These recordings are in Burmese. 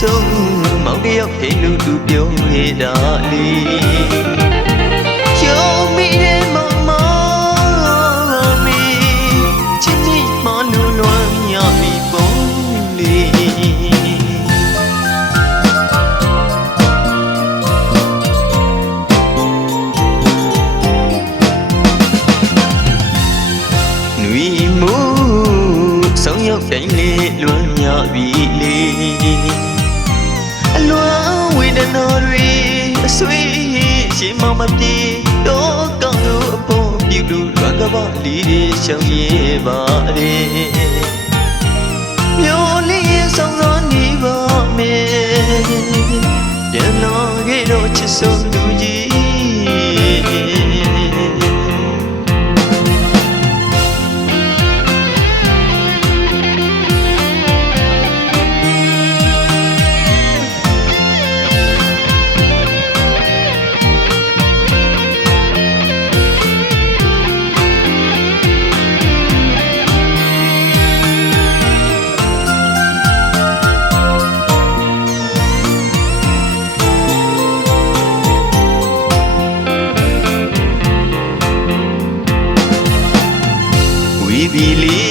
ဆုံးမောင်တယောက်ထိန်လူတူပြောနေတာလေကျော်မိတဲ့မမမီချစ်မိမလူလွမ်းရပြီပုံလေနွေမို့ဆောင်ရောက်တိုင်းလေးလွမ်းရပြီ ပြေတော့ကောင်းလို့အဖို့ပြုလို့လွမ်းကပလေးတွေရှောင်ရပါလေမျိုးလေးဆောင်သောနေပါမယ်ပြန်လာခဲ့တော့ချစ်ဆုံးသူကြီး ဝီဘီလီ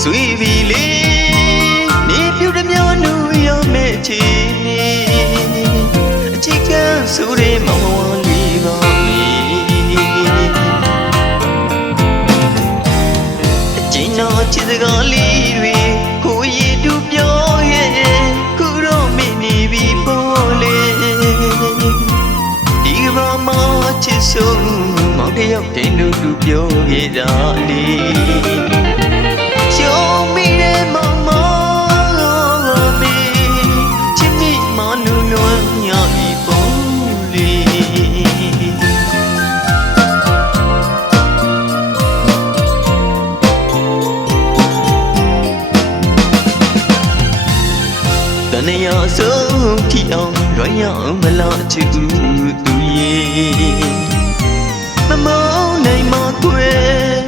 ဆွေဘီလီနေပြူတမျောနူရောမဲ့ချီနေအချစ်ကဆိုရဲမောင်ဝလေးပါမီအကျဉ်းတော်ချစ်စကားလေးတွေ မောင်တယောက်တင်းလူလူပြောခဲ့တာလေရှုံးမိတဲ့မောင်မောင်မီချစ်မိမနူလွမ်းညပြီပုံလေတနရဆုံးထီအောင်ရွရအောင်မလားချစ်သူသူရေမမောင်းနိုင် မကွယ်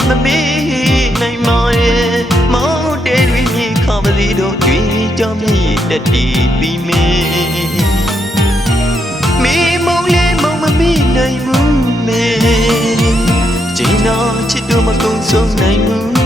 မမေးနိုင်မရဲ့မောင်းတဲတွေမြေခါပစီတို့ကြွေကြောင်းမြည်တက်တီပြီးမေမေမုံလေးမုံမမေးနိုင်ဘူးမေကျင်းတော်ချစ်တို့မကုန်းဆုံးနိုင်ဘူး